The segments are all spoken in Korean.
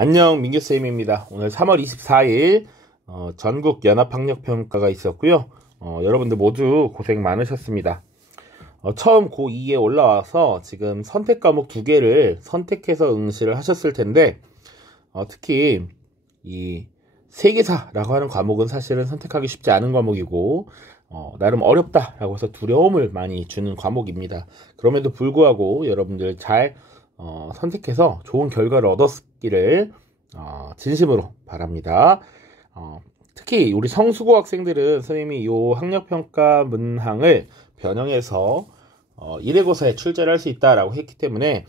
안녕, 민규쌤입니다. 오늘 3월 24일 전국 연합학력평가가 있었고요. 여러분들 모두 고생 많으셨습니다. 처음 고2에 올라와서 지금 선택 과목 2개를 선택해서 응시를 하셨을 텐데 특히 이 세계사라고 하는 과목은 사실은 선택하기 쉽지 않은 과목이고 나름 어렵다라고 해서 두려움을 많이 주는 과목입니다. 그럼에도 불구하고 여러분들 잘 선택해서 좋은 결과를 얻었기를 진심으로 바랍니다. 특히 우리 성수고 학생들은 선생님이 이 학력평가 문항을 변형해서 1회고사에 출제를 할 수 있다라고 했기 때문에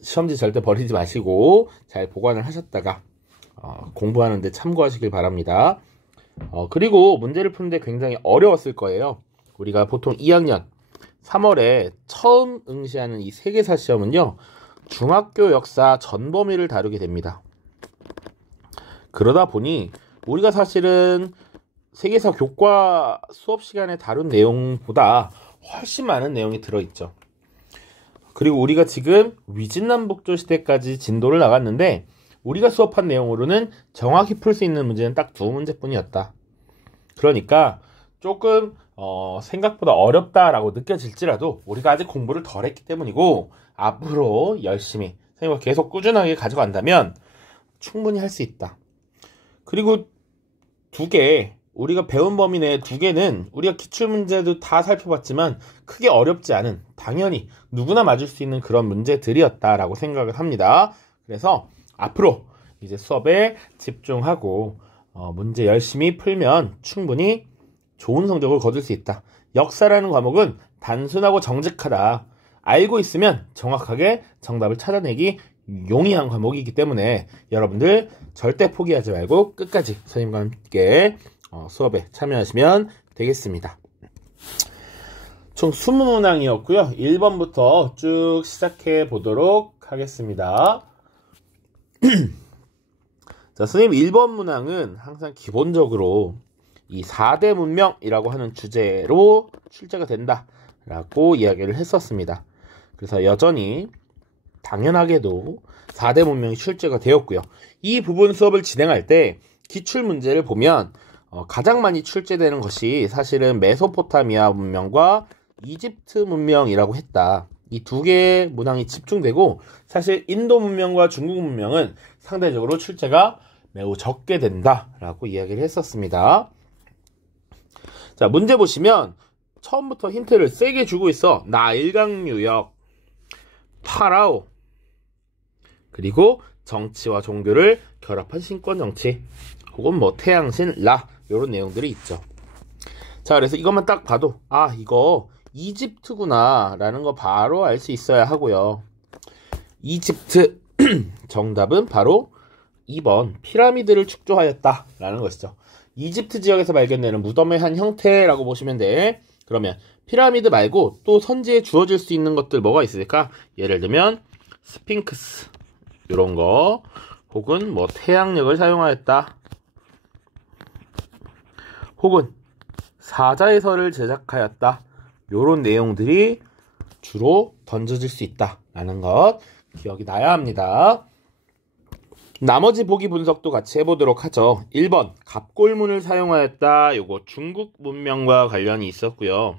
시험지 절대 버리지 마시고 잘 보관을 하셨다가 공부하는데 참고하시길 바랍니다. 그리고 문제를 푸는데 굉장히 어려웠을 거예요. 우리가 보통 2학년 3월에 처음 응시하는 이 세계사 시험은요, 중학교 역사 전범위를 다루게 됩니다. 그러다 보니 우리가 사실은 세계사 교과 수업 시간에 다룬 내용보다 훨씬 많은 내용이 들어있죠. 그리고 우리가 지금 위진남북조 시대까지 진도를 나갔는데 우리가 수업한 내용으로는 정확히 풀 수 있는 문제는 딱 2문제뿐이었다. 그러니까 조금 생각보다 어렵다라고 느껴질지라도 우리가 아직 공부를 덜 했기 때문이고 앞으로 열심히 선생님과 계속 꾸준하게 가져간다면 충분히 할 수 있다. 그리고 우리가 배운 범위 내 2개는 우리가 기출문제도 다 살펴봤지만 크게 어렵지 않은, 당연히 누구나 맞을 수 있는 그런 문제들이었다라고 생각을 합니다. 그래서 앞으로 이제 수업에 집중하고 문제 열심히 풀면 충분히 좋은 성적을 거둘 수 있다. 역사라는 과목은 단순하고 정직하다. 알고 있으면 정확하게 정답을 찾아내기 용이한 과목이기 때문에 여러분들 절대 포기하지 말고 끝까지 선생님과 함께 수업에 참여하시면 되겠습니다. 총 20문항이었고요. 1번부터 쭉 시작해 보도록 하겠습니다. 자, 선생님 1번 문항은 항상 기본적으로 이 4대 문명이라고 하는 주제로 출제가 된다라고 이야기를 했었습니다. 그래서 여전히 당연하게도 4대 문명이 출제가 되었고요. 이 부분 수업을 진행할 때 기출문제를 보면 가장 많이 출제되는 것이 사실은 메소포타미아 문명과 이집트 문명이라고 했다. 이 2개의 문항이 집중되고 사실 인도 문명과 중국 문명은 상대적으로 출제가 매우 적게 된다라고 이야기를 했었습니다. 자, 문제 보시면 처음부터 힌트를 세게 주고 있어. 나일강유역, 파라오, 그리고 정치와 종교를 결합한 신권정치, 혹은 뭐 태양신 라, 이런 내용들이 있죠. 자, 그래서 이것만 딱 봐도 이거 이집트구나 라는 거 바로 알 수 있어야 하고요. 이집트 정답은 바로 2번 피라미드를 축조하였다 라는 것이죠. 이집트 지역에서 발견되는 무덤의 한 형태라고 보시면 돼. 그러면 피라미드 말고 또 선지에 주어질 수 있는 것들 뭐가 있을까? 예를 들면 스핑크스 이런 거, 혹은 뭐 태양력을 사용하였다, 혹은 사자의 설을 제작하였다, 요런 내용들이 주로 던져질 수 있다라는 것 기억이 나야 합니다. 나머지 보기 분석도 같이 해보도록 하죠. 1번 갑골문을 사용하였다. 요거 중국 문명과 관련이 있었고요.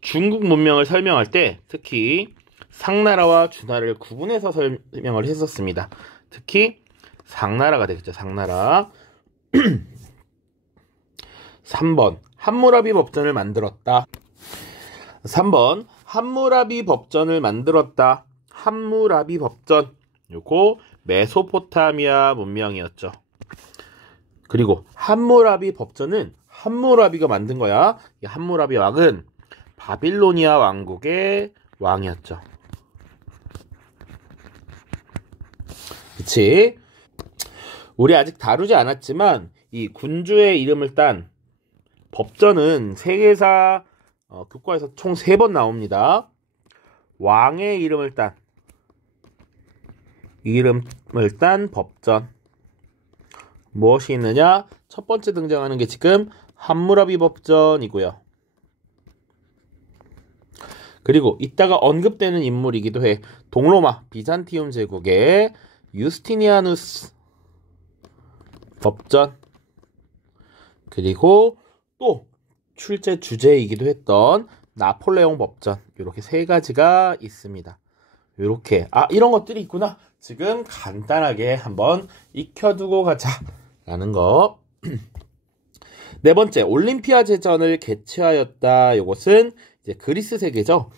중국 문명을 설명할 때 특히 상나라와 주나라를 구분해서 설명을 했었습니다. 특히 상나라가 되겠죠. 상나라. 3번 함무라비 법전을 만들었다. 3번 함무라비 법전을 만들었다. 함무라비 법전, 요거 메소포타미아 문명이었죠. 그리고 함무라비 법전은 함무라비가 만든 거야. 이 함무라비 왕은 바빌로니아 왕국의 왕이었죠. 그치? 우리 아직 다루지 않았지만 이 군주의 이름을 딴 법전은 세계사 교과에서 총 3번 나옵니다. 왕의 이름을 딴 법전. 무엇이 있느냐? 첫 번째 등장하는 게 지금 함무라비 법전이고요. 그리고 이따가 언급되는 인물이기도 해. 동로마 비잔티움 제국의 유스티니아누스 법전, 그리고 또 출제 주제이기도 했던 나폴레옹 법전, 이렇게 세 가지가 있습니다. 이렇게 이런 것들이 있구나. 지금 간단하게 한번 익혀두고 가자라는 거. 네 번째, 올림피아 제전을 개최하였다. 이것은 이제 그리스 세계죠.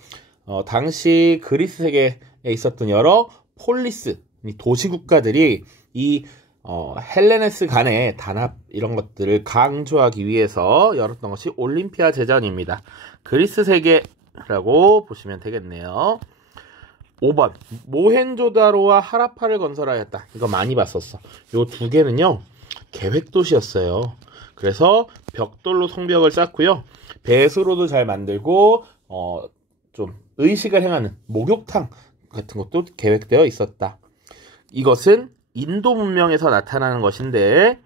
당시 그리스 세계에 있었던 여러 폴리스, 도시 국가들이 이 헬레네스 간의 단합 이런 것들을 강조하기 위해서 열었던 것이 올림피아 제전입니다. 그리스 세계라고 보시면 되겠네요. 5번, 모헨조다로와 하라파를 건설하였다. 이거 많이 봤었어. 요 두 개는요, 계획도시였어요. 그래서 벽돌로 성벽을 쌓고요, 배수로도 잘 만들고 좀 의식을 행하는 목욕탕 같은 것도 계획되어 있었다. 이것은 인도 문명에서 나타나는 것인데,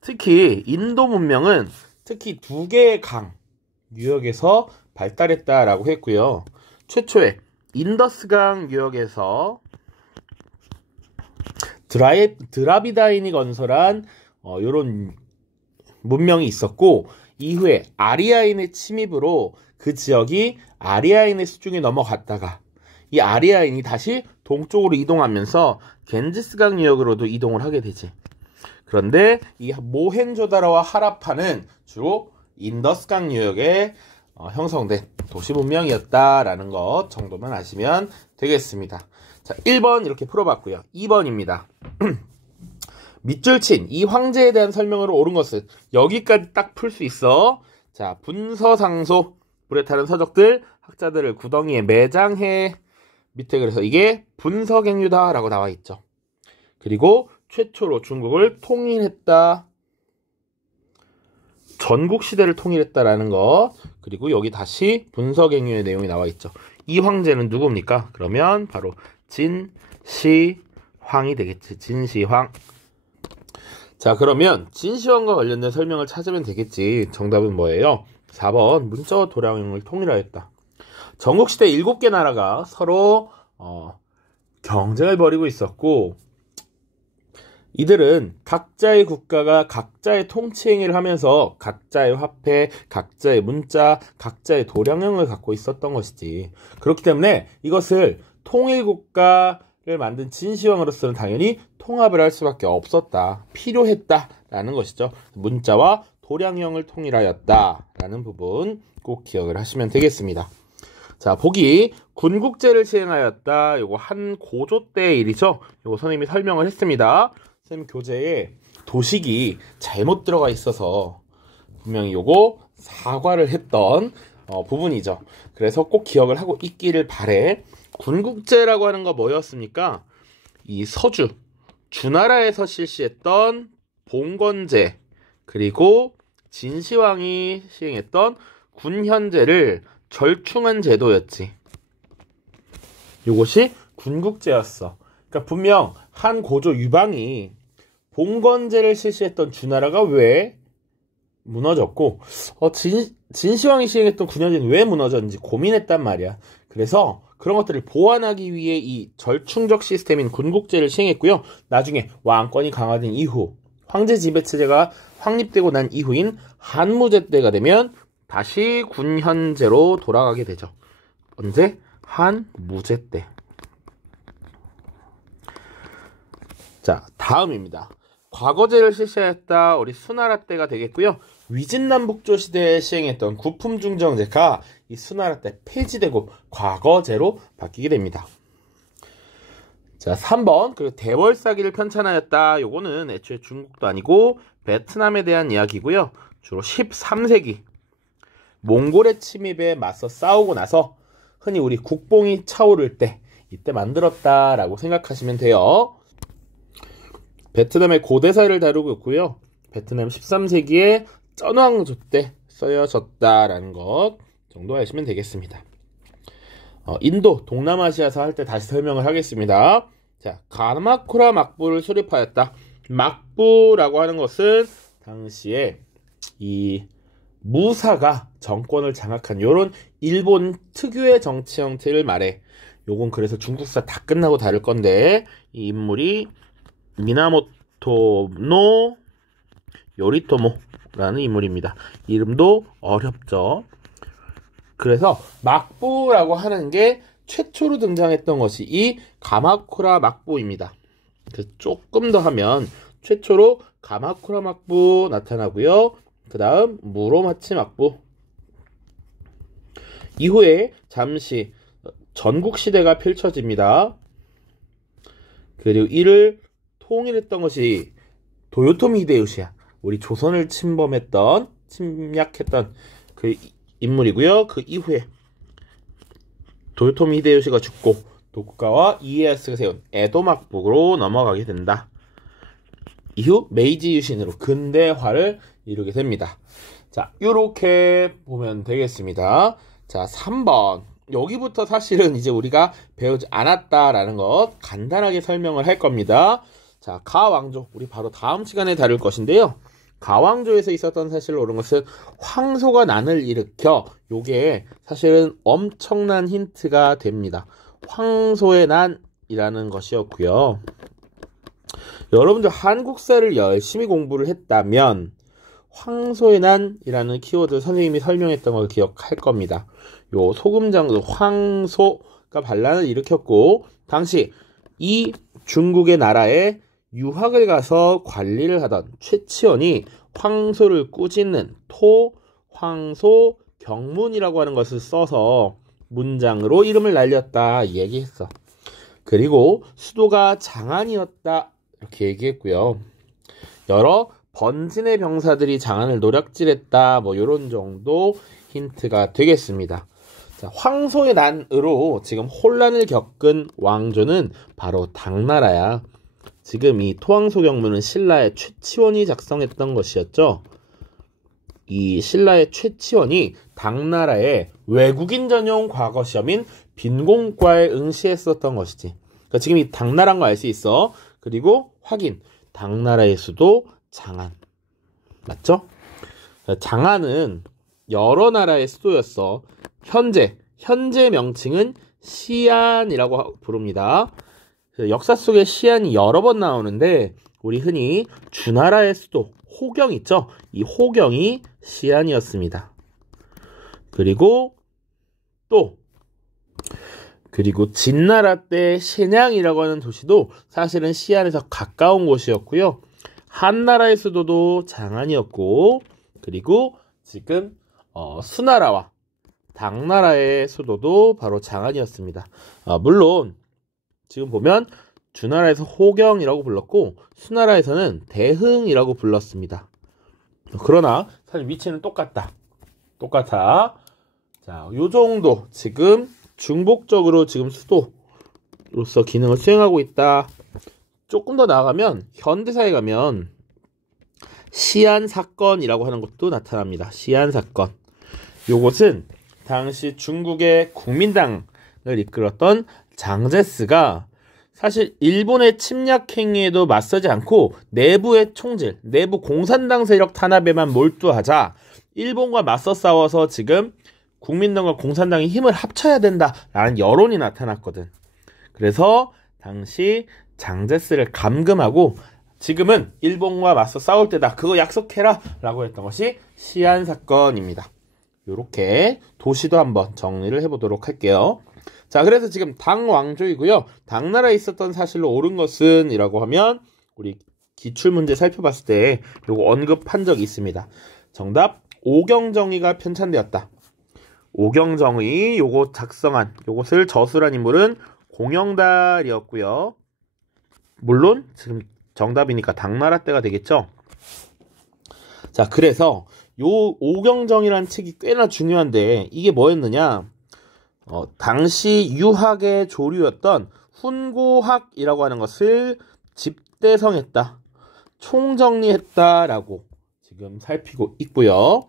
특히 인도 문명은 특히 두 개의 강 유역에서 발달했다라고 했고요. 최초에 인더스강 유역에서 드라비다인이 건설한 이런 문명이 있었고, 이후에 아리아인의 침입으로 그 지역이 아리아인의 수중에 넘어갔다가 이 아리아인이 다시 동쪽으로 이동하면서 겐지스강 유역으로도 이동을 하게 되지. 그런데 이 모헨조다로와 하라파는 주로 인더스강 유역에 형성된 도시 문명이었다라는 것 정도만 아시면 되겠습니다. 자, 1번 이렇게 풀어봤고요. 2번입니다. 밑줄 친 이 황제에 대한 설명으로 옳은 것은, 여기까지 딱 풀 수 있어. 자, 분서상소, 불에 타는 서적들, 학자들을 구덩이에 매장해. 밑에 그래서 이게 분서갱유다라고 나와 있죠. 그리고 최초로 중국을 통일했다. 전국 시대를 통일했다라는 것. 그리고 여기 다시 분서갱유의 내용이 나와 있죠. 이 황제는 누굽니까? 그러면 바로 진시황이 되겠지. 진시황. 자, 그러면 진시황과 관련된 설명을 찾으면 되겠지. 정답은 뭐예요? 4번, 문자와 도량을 통일하였다. 전국시대 7개 나라가 서로 경쟁을 벌이고 있었고, 이들은 각자의 국가가 각자의 통치행위를 하면서 각자의 화폐, 각자의 문자, 각자의 도량형을 갖고 있었던 것이지. 그렇기 때문에 이것을 통일국가를 만든 진시황으로서는 당연히 통합을 할 수밖에 없었다. 필요했다라는 것이죠. 문자와 도량형을 통일하였다라는 부분 꼭 기억을 하시면 되겠습니다. 자, 보기 군국제를 시행하였다. 요거 한 고조 때의 일이죠. 요거 선생님이 설명을 했습니다. 선생님 교재에 도식이 잘못 들어가 있어서 분명히 요거 사과를 했던 부분이죠. 그래서 꼭 기억을 하고 있기를 바래. 군국제라고 하는 거 뭐였습니까? 이 서주, 주나라에서 실시했던 봉건제, 그리고 진시황이 시행했던 군현제를 절충한 제도였지. 이것이 군국제였어. 그러니까 분명 한 고조 유방이 봉건제를 실시했던 주나라가 왜 무너졌고, 진시황이 시행했던 군현제는 왜 무너졌는지 고민했단 말이야. 그래서 그런 것들을 보완하기 위해 이 절충적 시스템인 군국제를 시행했고요. 나중에 왕권이 강화된 이후, 황제 지배체제가 확립되고 난 이후인 한무제 때가 되면 다시 군현제로 돌아가게 되죠. 언제? 한무제 때. 자, 다음입니다. 과거제를 실시하였다. 우리 수나라 때가 되겠고요. 위진남북조 시대에 시행했던 구품중정제가 이 수나라 때 폐지되고 과거제로 바뀌게 됩니다. 자, 3번. 그리고 대월사기를 편찬하였다. 요거는 애초에 중국도 아니고 베트남에 대한 이야기고요. 주로 13세기 몽골의 침입에 맞서 싸우고 나서 흔히 우리 국뽕이 차오를 때 이때 만들었다라고 생각하시면 돼요. 베트남의 고대사를 다루고 있고요. 베트남 13세기에 쩐왕조 때 쓰여졌다라는 것 정도 하시면 되겠습니다. 인도, 동남아시아사 할 때 다시 설명을 하겠습니다. 자, 가마쿠라 막부를 수립하였다. 막부라고 하는 것은 당시에 이 무사가 정권을 장악한 요런 일본 특유의 정치 형태를 말해. 요건 그래서 중국사 다 끝나고 다룰 건데, 이 인물이 미나모토 노 요리토모라는 인물입니다. 이름도 어렵죠. 그래서 막부라고 하는 게 최초로 등장했던 것이 이 가마쿠라 막부입니다. 조금 더 하면 최초로 가마쿠라 막부 나타나고요. 그 다음 무로마치 막부. 이후에 잠시 전국시대가 펼쳐집니다. 그리고 이를 통일했던 것이 도요토미 히데요시야. 우리 조선을 침략했던 그 인물이고요. 그 이후에 도요토미 히데요시가 죽고 도쿠가와 이에야스가 세운 에도 막부로 넘어가게 된다. 이후 메이지 유신으로 근대화를 이루게 됩니다. 자, 요렇게 보면 되겠습니다. 자, 3번. 여기부터 사실은 이제 우리가 배우지 않았다라는 것 간단하게 설명을 할 겁니다. 자, 가왕조. 우리 바로 다음 시간에 다룰 것인데요. 가왕조에서 있었던 사실로 옳은 것은 황소가 난을 일으켜 요게 사실은 엄청난 힌트가 됩니다. 황소의 난이라는 것이었고요. 여러분들 한국사를 열심히 공부를 했다면 황소의 난이라는 키워드 선생님이 설명했던 걸 기억할 겁니다. 요 소금장도 황소가 반란을 일으켰고 당시 이 중국의 나라에 유학을 가서 관리를 하던 최치원이 황소를 꾸짖는 토황소 경문이라고 하는 것을 써서 문장으로 이름을 날렸다 얘기했어. 그리고 수도가 장안이었다 이렇게 얘기했고요. 여러 번진의 병사들이 장안을 노략질했다 뭐 요런 정도 힌트가 되겠습니다. 자, 황소의 난으로 지금 혼란을 겪은 왕조는 바로 당나라야. 지금 이 토황소 경문은 신라의 최치원이 작성했던 것이었죠. 이 신라의 최치원이 당나라의 외국인 전용 과거 시험인 빈공과에 응시했었던 것이지. 그러니까 지금 이 당나라인 거 알 수 있어. 그리고 확인. 당나라의 수도 장안. 맞죠? 장안은 여러 나라의 수도였어. 현재 명칭은 시안이라고 부릅니다. 역사 속에 시안이 여러 번 나오는데 우리 흔히 주나라의 수도 호경 있죠? 이 호경이 시안이었습니다. 그리고 진나라 때 신양이라고 하는 도시도 사실은 시안에서 가까운 곳이었고요. 한나라의 수도도 장안이었고 그리고 지금 수나라와 당나라의 수도도 바로 장안이었습니다. 물론 지금 보면 주나라에서 호경이라고 불렀고 수나라에서는 대흥이라고 불렀습니다. 그러나 사실 위치는 똑같아. 자, 요 정도 지금 중복적으로 지금 수도로서 기능을 수행하고 있다. 조금 더 나아가면 현대사에 가면 시안 사건이라고 하는 것도 나타납니다. 시안 사건. 요것은 당시 중국의 국민당을 이끌었던 장제스가 사실 일본의 침략 행위에도 맞서지 않고 내부의 총질, 내부 공산당 세력 탄압에만 몰두하자 일본과 맞서 싸워서 지금 국민당과 공산당이 힘을 합쳐야 된다라는 여론이 나타났거든. 그래서 당시 장제스를 감금하고 지금은 일본과 맞서 싸울 때다. 그거 약속해라 라고 했던 것이 시안 사건입니다. 요렇게 도시도 한번 정리를 해보도록 할게요. 자, 그래서 지금 당왕조이고요. 당나라에 있었던 사실로 옳은 것은 이라고 하면 우리 기출문제 살펴봤을 때 요거 언급한 적이 있습니다. 정답 오경정의가 편찬되었다. 오경정의 요거 작성한 요것을 저술한 인물은 공영달이었고요. 물론 지금 정답이니까 당나라 때가 되겠죠. 자, 그래서 요 오경정이라는 책이 꽤나 중요한데 이게 뭐였느냐? 당시 유학의 조류였던 훈고학이라고 하는 것을 집대성했다. 총정리했다라고 지금 살피고 있고요.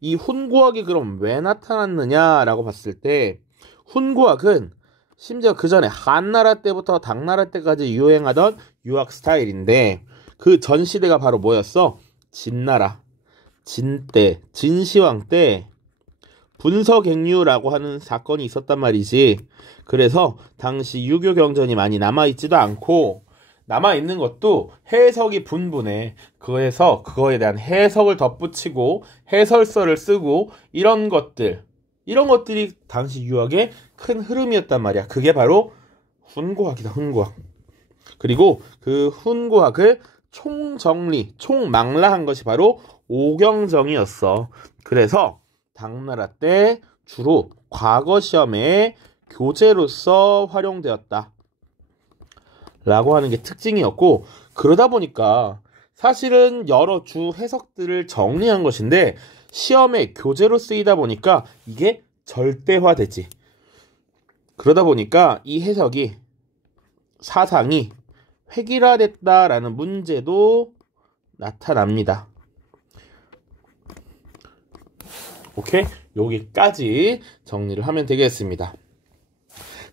이 훈고학이 그럼 왜 나타났느냐라고 봤을 때 훈고학은 심지어 그 전에 한나라 때부터 당나라 때까지 유행하던 유학 스타일인데 그 전 시대가 바로 뭐였어? 진나라, 진때, 진시황 때 분서갱류라고 하는 사건이 있었단 말이지. 그래서 당시 유교 경전이 많이 남아있지도 않고 남아있는 것도 해석이 분분해. 그래서 그거에 대한 해석을 덧붙이고 해설서를 쓰고 이런 것들이 당시 유학의 큰 흐름이었단 말이야. 그게 바로 훈고학이다. 훈고학. 그리고 그 훈고학을 총정리, 총망라한 것이 바로 오경정이었어. 그래서 당나라 때 주로 과거 시험에 교재로서 활용되었다 라고 하는 게 특징이었고, 그러다 보니까 사실은 여러 주 해석들을 정리한 것인데 시험에 교재로 쓰이다 보니까 이게 절대화되지. 그러다 보니까 이 해석이 사상이 획일화됐다라는 문제도 나타납니다. 오케이? 여기까지 정리를 하면 되겠습니다.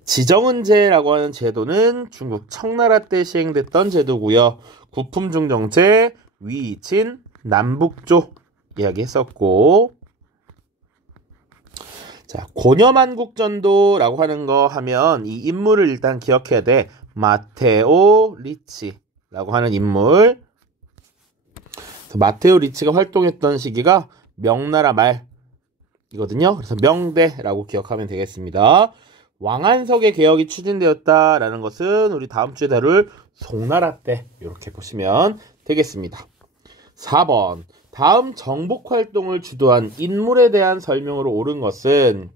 지정은제라고 하는 제도는 중국 청나라 때 시행됐던 제도고요. 구품중정제, 위진, 남북조 이야기했었고, 자, 고려만국전도라고 하는 거 하면 이 인물을 일단 기억해야 돼. 마테오 리치라고 하는 인물. 마테오 리치가 활동했던 시기가 명나라 말이거든요. 그래서 명대라고 기억하면 되겠습니다. 왕안석의 개혁이 추진되었다라는 것은 우리 다음 주에 다룰 송나라 때 이렇게 보시면 되겠습니다. 4번. 다음 정복활동을 주도한 인물에 대한 설명으로 옳은 것은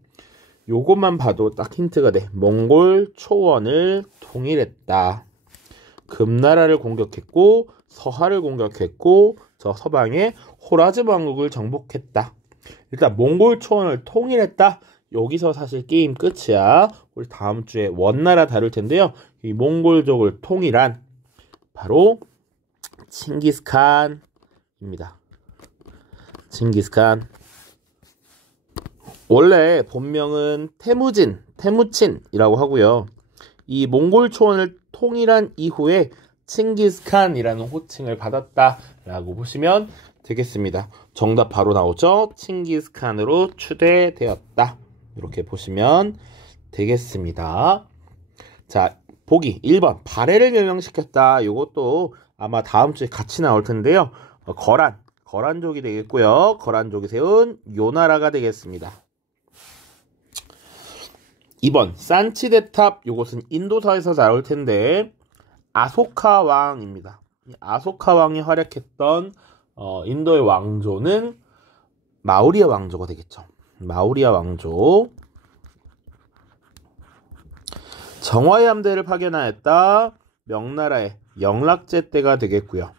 요것만 봐도 딱 힌트가 돼. 몽골 초원을 통일했다. 금나라를 공격했고 서하를 공격했고 저 서방의 호라즘 왕국을 정복했다. 일단 몽골 초원을 통일했다. 여기서 사실 게임 끝이야. 우리 다음 주에 원나라 다룰 텐데요. 이 몽골족을 통일한 바로 칭기스칸입니다. 칭기스칸. 원래 본명은 태무친이라고 하고요. 이 몽골 초원을 통일한 이후에 칭기스칸이라는 호칭을 받았다라고 보시면 되겠습니다. 정답 바로 나오죠. 칭기스칸으로 추대되었다. 이렇게 보시면 되겠습니다. 자, 보기 1번 발해를 멸망시켰다. 이것도 아마 다음 주에 같이 나올 텐데요. 거란족이 되겠고요. 거란족이 세운 요나라가 되겠습니다. 2번 산치대탑. 이것은 인도사에서 나올 텐데 아소카 왕입니다. 아소카 왕이 활약했던 인도의 왕조는 마우리아 왕조가 되겠죠. 마우리아 왕조. 정화의 함대를 파견하였다. 명나라의 영락제 때가 되겠고요.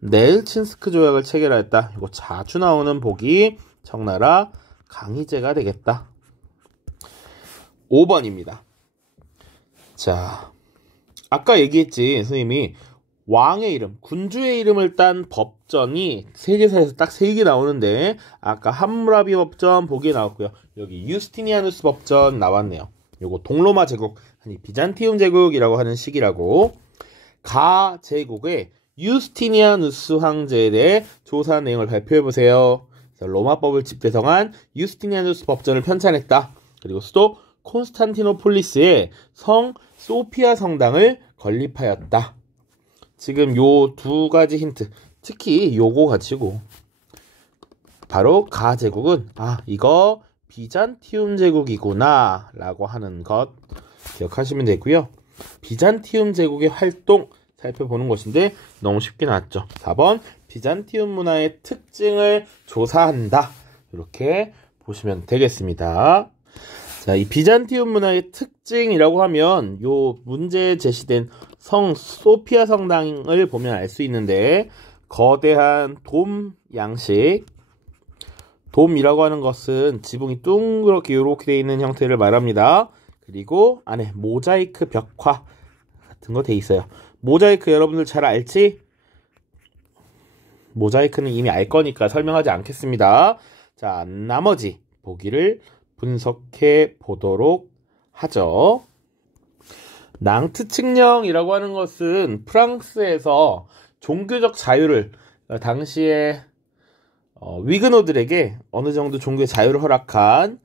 네일친스크 조약을 체결하였다. 이거 자주 나오는 보기 청나라 강희제가 되겠다. 5번입니다. 자, 아까 얘기했지 선생님이 왕의 이름, 군주의 이름을 딴 법전이 세계사에서 딱 3개 나오는데 아까 함무라비 법전 보기에 나왔고요. 여기 유스티니아누스 법전 나왔네요. 요거 동로마 제국, 아니 비잔티움 제국이라고 하는 시기라고. 가 제국의 유스티니아누스 황제에 대해 조사 내용을 발표해보세요. 로마법을 집대성한 유스티니아누스 법전을 편찬했다. 그리고 수도 콘스탄티노폴리스에 성 소피아 성당을 건립하였다. 지금 요 2가지 힌트, 특히 요거 가지고 바로 가 제국은 이거 비잔티움 제국이구나 라고 하는 것 기억하시면 되고요. 비잔티움 제국의 활동 살펴보는 것인데 너무 쉽게 나왔죠. 4번 비잔티움 문화의 특징을 조사한다. 이렇게 보시면 되겠습니다. 자, 이 비잔티움 문화의 특징이라고 하면 요 문제에 제시된 성 소피아 성당을 보면 알 수 있는데 거대한 돔 양식, 돔이라고 하는 것은 지붕이 둥그렇게 이렇게 되어 있는 형태를 말합니다. 그리고 안에 모자이크 벽화 같은 거 돼 있어요. 모자이크 여러분들 잘 알지? 모자이크는 이미 알 거니까 설명하지 않겠습니다. 자, 나머지 보기를 분석해 보도록 하죠. 낭트 칙령이라고 하는 것은 프랑스에서 종교적 자유를 당시에 위그노들에게 어느 정도 종교의 자유를 허락한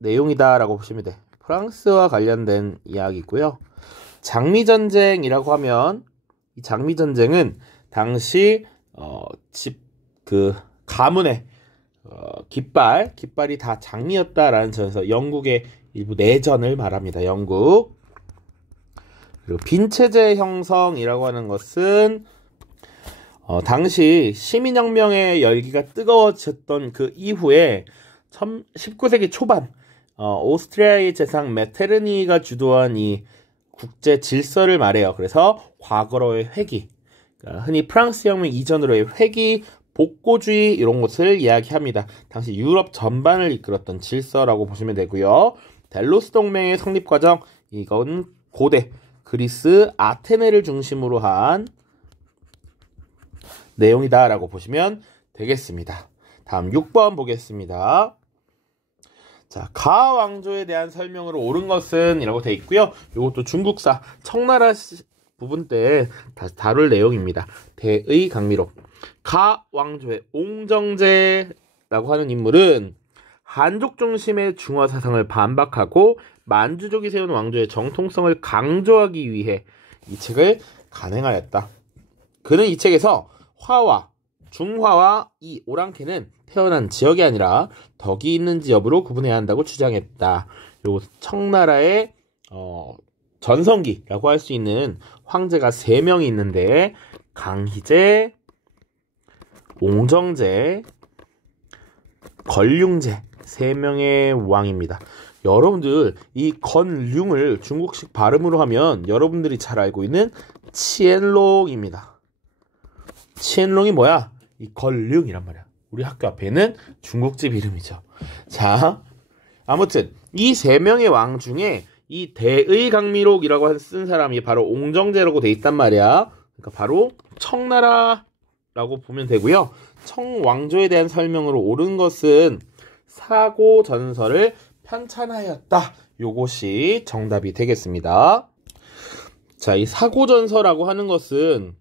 내용이다라고 보시면 돼. 프랑스와 관련된 이야기고요. 장미전쟁이라고 하면 이 장미전쟁은 당시 가문의 깃발이 다 장미였다라는 점에서 영국의 일부 내전을 말합니다. 영국. 그리고 빈체제 형성이라고 하는 것은 당시 시민혁명의 열기가 뜨거워졌던 그 이후에 19세기 초반 오스트리아의 재상 메테르니가 주도한 이 국제 질서를 말해요. 그래서 과거로의 회귀, 그러니까 흔히 프랑스 혁명 이전으로의 회귀, 복고주의 이런 것을 이야기합니다. 당시 유럽 전반을 이끌었던 질서라고 보시면 되고요. 델로스 동맹의 성립 과정, 이건 고대 그리스 아테네를 중심으로 한 내용이다라고 보시면 되겠습니다. 다음 6번 보겠습니다. 자, 가 왕조에 대한 설명으로 옳은 것은 이라고 되어 있고요. 이것도 중국사 청나라 부분 때 다시 다룰 내용입니다. 대의 강미록. 가 왕조의 옹정제라고 하는 인물은 한족 중심의 중화 사상을 반박하고 만주족이 세운 왕조의 정통성을 강조하기 위해 이 책을 간행하였다. 그는 이 책에서 화와 중화와 이 오랑캐는 태어난 지역이 아니라 덕이 있는지 여부로 구분해야 한다고 주장했다. 요 청나라의 전성기라고 할 수 있는 황제가 3명이 있는데 강희제, 옹정제, 건륭제 3명의 왕입니다. 여러분들 이 건륭을 중국식 발음으로 하면 여러분들이 잘 알고 있는 치엔롱입니다. 치엔롱이 뭐야? 이 건륭이란 말이야. 우리 학교 앞에는 중국집 이름이죠. 자, 아무튼 이 3명의 왕 중에 이 대의강미록이라고 쓴 사람이 바로 옹정제라고 돼 있단 말이야. 그러니까 바로 청나라라고 보면 되고요. 청왕조에 대한 설명으로 옳은 것은 사고전설을 편찬하였다. 요것이 정답이 되겠습니다. 자, 이 사고전서라고 하는 것은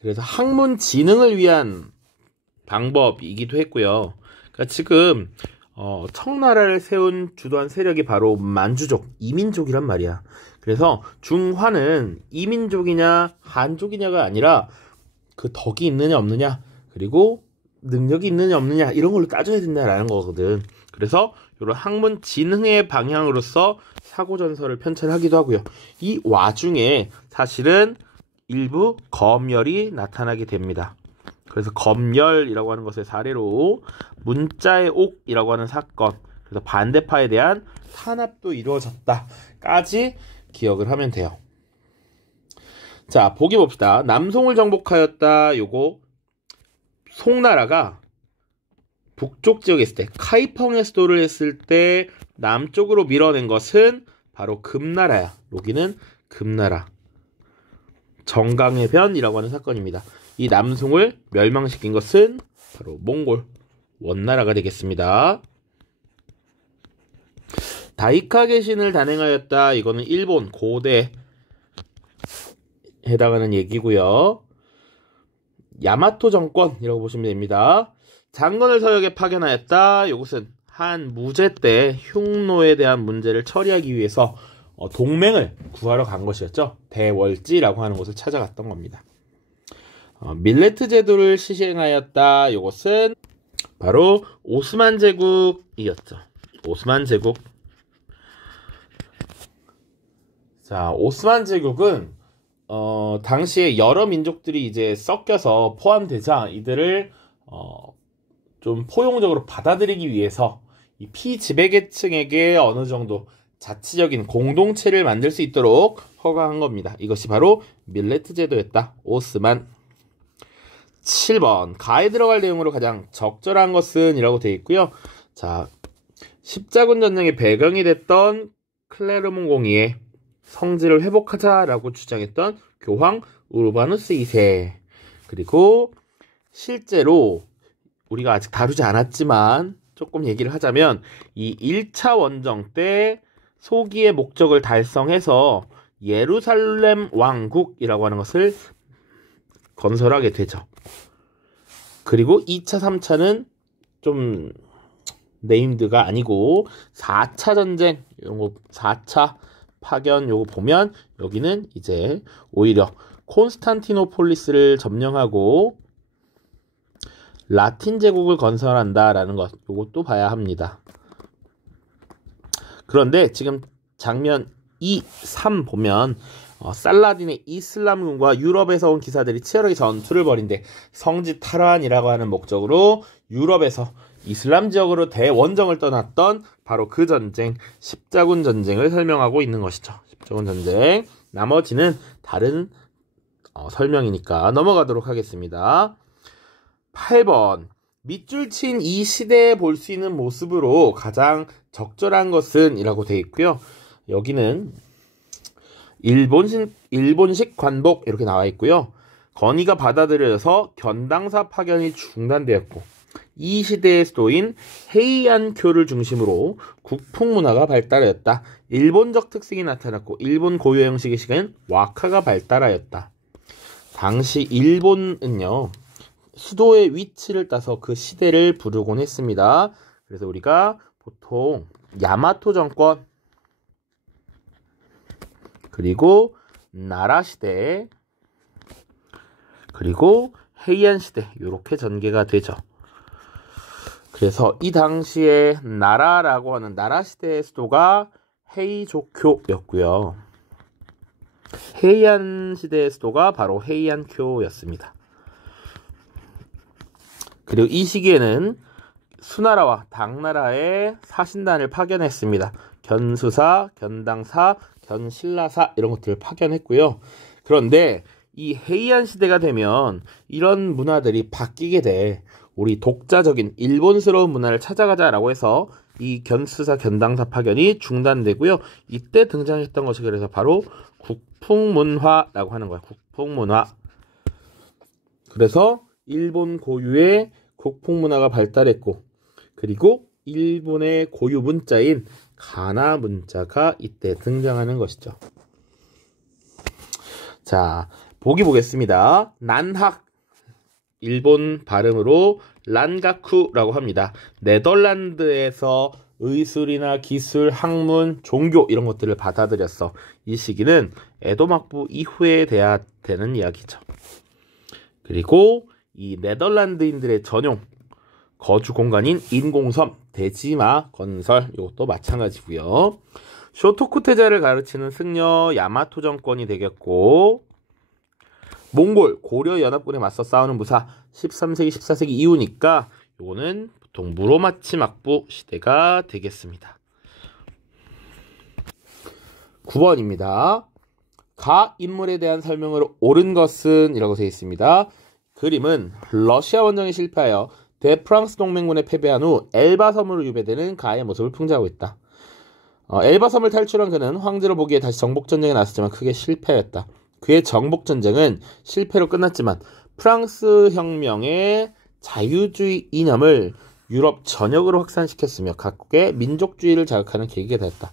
그래서 학문 진흥을 위한 방법이기도 했고요. 그러니까 지금 청나라를 세운 주도한 세력이 바로 만주족, 이민족이란 말이야. 그래서 중화는 이민족이냐 한족이냐가 아니라 그 덕이 있느냐 없느냐 그리고 능력이 있느냐 없느냐 이런 걸로 따져야 된다라는 거거든. 그래서 이런 학문 진흥의 방향으로서 사고전설을 편찬하기도 하고요. 이 와중에 사실은 일부 검열이 나타나게 됩니다. 그래서 검열이라고 하는 것의 사례로 문자의 옥이라고 하는 사건, 그래서 반대파에 대한 탄압도 이루어졌다까지 기억을 하면 돼요. 자, 보기 봅시다. 남송을 정복하였다. 요거 송나라가 북쪽 지역에 있을 때 카이펑의 수도를 했을 때 남쪽으로 밀어낸 것은 바로 금나라야. 여기는 금나라. 정강의 변이라고 하는 사건입니다. 이 남송을 멸망시킨 것은 바로 몽골 원나라가 되겠습니다. 다이카게 신을 단행하였다. 이거는 일본 고대에 해당하는 얘기고요. 야마토 정권이라고 보시면 됩니다. 장건을 서역에 파견하였다. 이것은 한 무제 때 흉노에 대한 문제를 처리하기 위해서 동맹을 구하러 간 것이었죠. 대월지라고 하는 곳을 찾아갔던 겁니다. 밀레트 제도를 시행하였다. 이것은 바로 오스만 제국이었죠. 오스만 제국. 자, 오스만 제국은 당시에 여러 민족들이 이제 섞여서 포함되자 이들을 좀 포용적으로 받아들이기 위해서 이 피지배계층에게 어느 정도 자치적인 공동체를 만들 수 있도록 허가한 겁니다. 이것이 바로 밀레트 제도였다. 오스만. 7번 가에 들어갈 내용으로 가장 적절한 것은 이라고 되어 있고요. 자, 십자군 전쟁의 배경이 됐던 클레르몬 공의의 성지를 회복하자라고 주장했던 교황 우르바누스 2세. 그리고 실제로 우리가 아직 다루지 않았지만 조금 얘기를 하자면 이 1차 원정 때 소기의 목적을 달성해서 예루살렘 왕국이라고 하는 것을 건설하게 되죠. 그리고 2차, 3차는 좀 네임드가 아니고 4차 전쟁, 이런 거 4차 파견 요거 보면 여기는 이제 오히려 콘스탄티노폴리스를 점령하고 라틴 제국을 건설한다라는 것 요것도 봐야 합니다. 그런데 지금 장면 2, 3 보면 살라딘의 이슬람군과 유럽에서 온 기사들이 치열하게 전투를 벌인데 성지 탈환이라고 하는 목적으로 유럽에서 이슬람 지역으로 대원정을 떠났던 바로 그 전쟁, 십자군 전쟁을 설명하고 있는 것이죠. 십자군 전쟁. 나머지는 다른 설명이니까 넘어가도록 하겠습니다. 8번. 밑줄 친 이 시대에 볼 수 있는 모습으로 가장 적절한 것은 이라고 되어 있고요. 여기는 일본식 관복 이렇게 나와 있고요. 건의가 받아들여져서 견당사 파견이 중단되었고 이 시대의 수도인 헤이안쿄를 중심으로 국풍문화가 발달하였다. 일본적 특색이 나타났고 일본 고유 형식의 시간은 와카가 발달하였다. 당시 일본은요. 수도의 위치를 따서 그 시대를 부르곤 했습니다. 그래서 우리가 보통 야마토 정권 그리고 나라 시대 그리고 헤이안 시대 이렇게 전개가 되죠. 그래서 이 당시에 나라라고 하는 나라 시대의 수도가 헤이조쿄였고요. 헤이안 시대의 수도가 바로 헤이안쿄였습니다. 그리고 이 시기에는 수나라와 당나라의 사신단을 파견했습니다. 견수사, 견당사, 견신라사 이런 것들을 파견했고요. 그런데 이 헤이안 시대가 되면 이런 문화들이 바뀌게 돼. 우리 독자적인 일본스러운 문화를 찾아가자라고 해서 이 견수사, 견당사 파견이 중단되고요. 이때 등장했던 것이 그래서 바로 국풍문화라고 하는 거예요. 국풍문화. 그래서 일본 고유의 국풍문화가 발달했고 그리고 일본의 고유 문자인 가나 문자가 이때 등장하는 것이죠. 자, 보기 보겠습니다. 난학 일본 발음으로 란가쿠라고 합니다. 네덜란드에서 의술이나 기술, 학문, 종교 이런 것들을 받아들였어. 이 시기는 에도 막부 이후에 돼야 되는 이야기죠. 그리고 이 네덜란드인들의 전용 거주 공간인 인공섬 대지마 건설 이것도 마찬가지고요. 쇼토쿠테자를 가르치는 승려 야마토 정권이 되겠고 몽골 고려 연합군에 맞서 싸우는 무사 13세기 14세기 이후니까 요거는 보통 무로마치 막부 시대가 되겠습니다. 9번입니다. 가 인물에 대한 설명으로 옳은 것은 이라고 되어 있습니다. 그림은 러시아 원정에 실패하여 대프랑스 동맹군에 패배한 후 엘바 섬으로 유배되는 가의 모습을 풍자하고 있다. 엘바 섬을 탈출한 그는 황제로 보기에 다시 정복전쟁에 나섰지만 크게 실패했다. 그의 정복전쟁은 실패로 끝났지만 프랑스 혁명의 자유주의 이념을 유럽 전역으로 확산시켰으며 각국의 민족주의를 자극하는 계기가 되었다.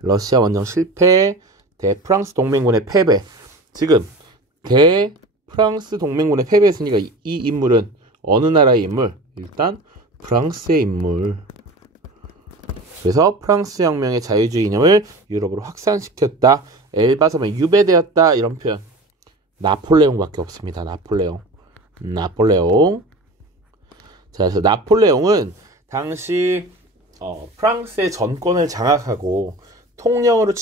러시아 원정 실패, 대프랑스 동맹군의 패배. 지금 대프랑스 동맹군의 패배했으니까 이 인물은 어느 나라의 인물? 일단 프랑스의 인물. 그래서 프랑스 혁명의 자유주의 이념을 유럽으로 확산시켰다. 엘바 섬에 유배되었다. 이런 표현. 나폴레옹밖에 없습니다. 나폴레옹. 자, 그래서 나폴레옹은 당시 프랑스의 전권을 장악하고 통령으로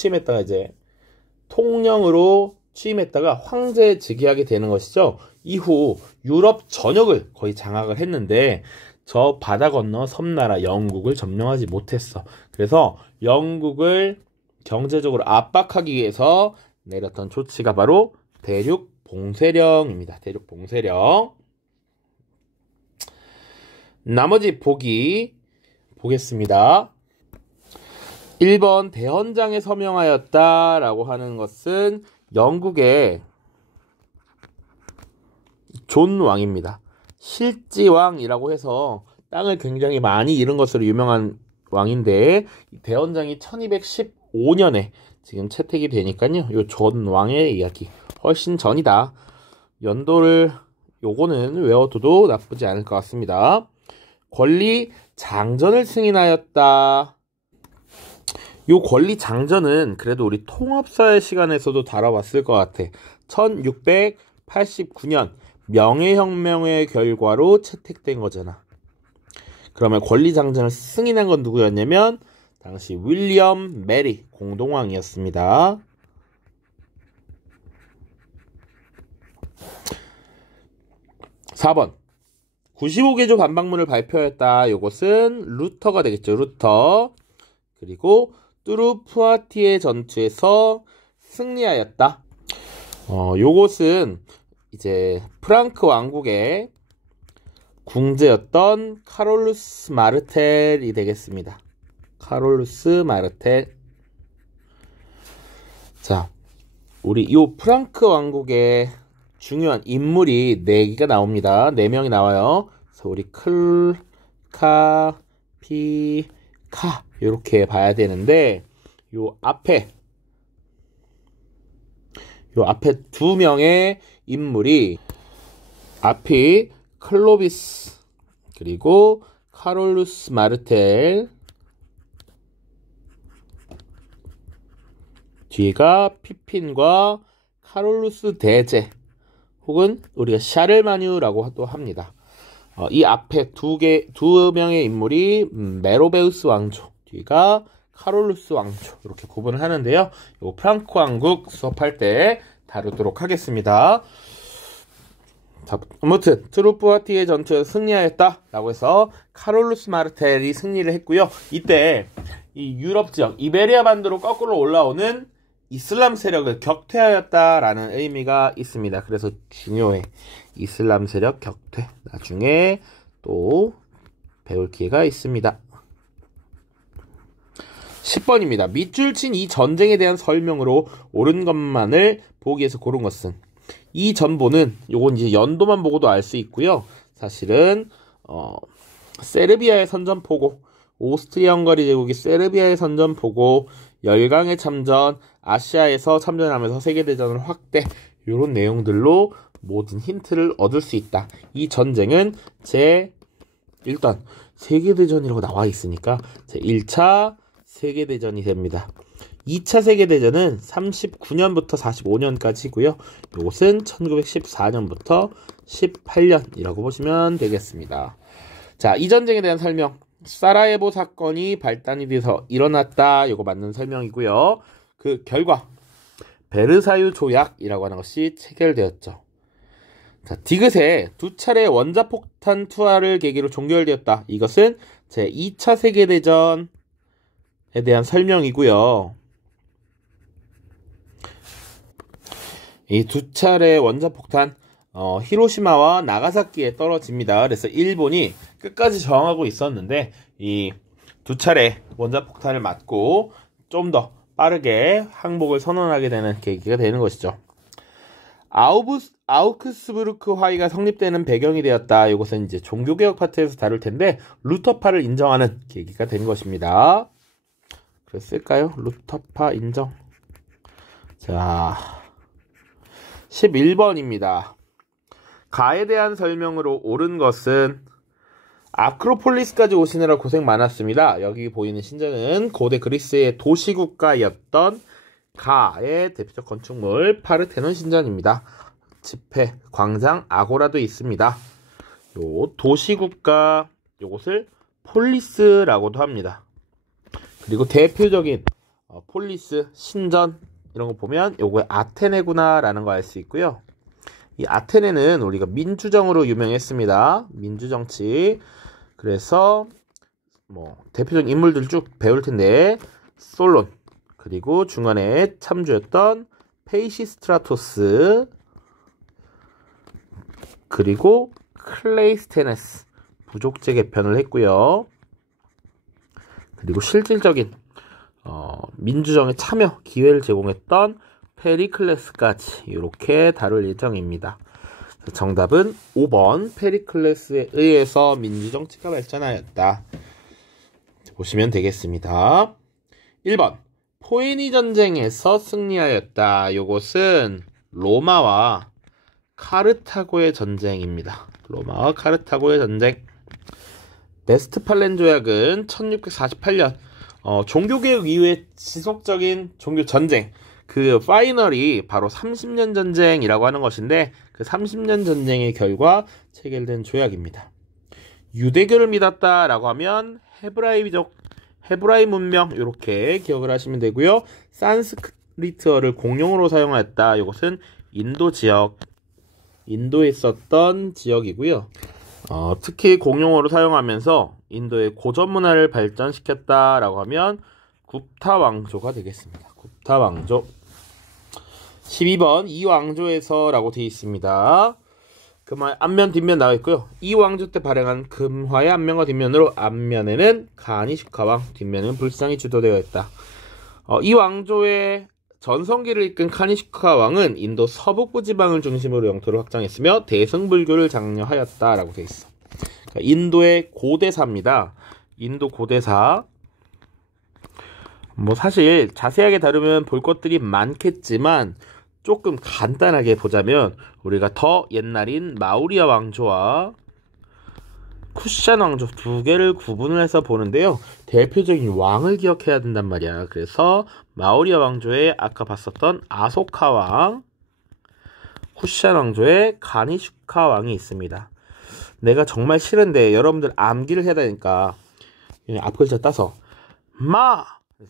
취임했다가 황제에 즉위하게 되는 것이죠. 이후 유럽 전역을 거의 장악을 했는데 저 바다 건너 섬나라 영국을 점령하지 못했어. 그래서 영국을 경제적으로 압박하기 위해서 내렸던 조치가 바로 대륙봉쇄령입니다. 대륙봉쇄령. 나머지 보겠습니다. 1번 대헌장에 서명하였다라고 하는 것은 영국의 존 왕입니다. 실지왕이라고 해서 땅을 굉장히 많이 잃은 것으로 유명한 왕인데 대헌장이 1215년에 지금 채택이 되니까요. 요 존 왕의 이야기 훨씬 전이다. 연도를 요거는 외워둬도 나쁘지 않을 것 같습니다. 권리 장전을 승인하였다. 요 권리 장전은 그래도 우리 통합사회 시간에서도 다뤄봤을 것 같아. 1689년 명예혁명의 결과로 채택된 거잖아. 그러면 권리 장전을 승인한 건 누구였냐면 당시 윌리엄 메리 공동왕이었습니다. 4번 95개조 반박문을 발표했다. 요것은 루터가 되겠죠. 루터. 그리고 뚜르푸아티에 전투에서 승리하였다. 요것은 이제 프랑크 왕국의 궁제였던 카롤루스 마르텔이 되겠습니다. 카롤루스 마르텔. 자, 우리 요 프랑크 왕국의 중요한 인물이 4개가 나옵니다. 4명이 나와요. 그래서 우리 카, 피, 카 이렇게 봐야 되는데 요 앞에 2명의 인물이 앞이 클로비스 그리고 카롤루스 마르텔, 뒤가 피핀과 카롤루스 대제 혹은 우리가 샤를마뉴라고도 합니다. 이 앞에 두 명의 인물이 메로베우스 왕조, 뒤가 카롤루스 왕조 이렇게 구분을 하는데요. 요 프랑크 왕국 수업할 때 다루도록 하겠습니다. 자, 아무튼 트루푸아티의 전투에서 승리하였다 라고 해서 카롤루스 마르텔이 승리를 했고요. 이때 이 유럽 지역 이베리아 반도로 거꾸로 올라오는 이슬람 세력을 격퇴하였다라는 의미가 있습니다. 그래서 중요해. 이슬람 세력 격퇴. 나중에 또 배울 기회가 있습니다. 10번입니다. 밑줄 친 이 전쟁에 대한 설명으로 옳은 것만을 보기에서 고른 것은? 이 전보는 요건 이제 연도만 보고도 알 수 있고요. 사실은 세르비아의 선전포고, 오스트리아 헝가리 제국이 세르비아의 선전포고, 열강의 참전, 아시아에서 참전하면서 세계대전을 확대, 이런 내용들로 모든 힌트를 얻을 수 있다. 이 전쟁은 일단 세계대전이라고 나와 있으니까 제1차 세계대전이 됩니다. 2차 세계대전은 39년부터 45년까지고요. 이것은 1914년부터 18년이라고 보시면 되겠습니다. 자, 이 전쟁에 대한 설명. 사라예보 사건이 발단이 돼서 일어났다. 이거 맞는 설명이고요. 그 결과 베르사유 조약이라고 하는 것이 체결되었죠. 자, 디귿에 2차례 원자폭탄 투하를 계기로 종결되었다. 이것은 제2차 세계대전에 대한 설명이고요. 이 2차례 원자폭탄 히로시마와 나가사키에 떨어집니다. 그래서 일본이 끝까지 저항하고 있었는데 이 2차례 원자폭탄을 맞고 좀 더 빠르게 항복을 선언하게 되는 계기가 되는 것이죠. 아우크스부르크 화의가 성립되는 배경이 되었다. 이것은 이제 종교개혁 파트에서 다룰 텐데 루터파를 인정하는 계기가 된 것입니다. 그랬을까요? 루터파 인정. 자, 11번입니다. 가에 대한 설명으로 옳은 것은? 아크로폴리스까지 오시느라 고생 많았습니다. 여기 보이는 신전은 고대 그리스의 도시국가였던 가의 대표적 건축물 파르테논 신전입니다. 집회, 광장, 아고라도 있습니다. 요 도시국가 요것을 폴리스라고도 합니다. 그리고 대표적인 폴리스, 신전 이런 거 보면 요거 아테네구나 라는 거 알 수 있고요. 이 아테네는 우리가 민주정으로 유명했습니다. 민주정치. 그래서 대표적인 인물들 쭉 배울 텐데 솔론, 그리고 중간에 참주였던 페이시스트라토스, 그리고 클레이스테네스 부족제 개편을 했고요. 그리고 실질적인 민주정에 참여 기회를 제공했던 페리클레스까지 이렇게 다룰 예정입니다. 정답은 5번 페리클레스에 의해서 민주정치가 발전하였다. 보시면 되겠습니다. 1번 포에니 전쟁에서 승리하였다. 요것은 로마와 카르타고의 전쟁입니다. 로마와 카르타고의 전쟁. 베스트팔렌 조약은 1648년 종교개혁 이후에 지속적인 종교 전쟁, 그 파이널이 바로 30년 전쟁이라고 하는 것인데, 그 30년 전쟁의 결과 체결된 조약입니다. 유대교를 믿었다라고 하면 헤브라이 문명, 이렇게 기억을 하시면 되고요. 산스크리트어를 공용어로 사용하였다. 이것은 인도에 있었던 지역이고요. 특히 공용어로 사용하면서 인도의 고전 문화를 발전시켰다라고 하면 굽타 왕조가 되겠습니다. 굽타 왕조. 12번 이 왕조에서라고 되어 있습니다. 금화의 앞면 뒷면 나와 있고요. 이 왕조 때 발행한 금화의 앞면과 뒷면으로 앞면에는 가니슈카 왕, 뒷면은 불상이 주도되어 있다. 이 왕조의 전성기를 이끈 카니슈카 왕은 인도 서북부 지방을 중심으로 영토를 확장했으며 대승불교를 장려하였다라고 되어 있어. 그러니까 인도의 고대사입니다. 인도 고대사. 뭐 사실 자세하게 다루면 볼 것들이 많겠지만 조금 간단하게 보자면 우리가 더 옛날인 마우리아 왕조와 쿠샨 왕조 두 개를 구분을 해서 보는데요. 대표적인 왕을 기억해야 된단 말이야. 그래서 마우리아 왕조의 아까 봤었던 아소카 왕, 쿠샨 왕조의 가니슈카 왕이 있습니다. 내가 정말 싫은데 여러분들 암기를 해야 되니까 앞글자 따서 마!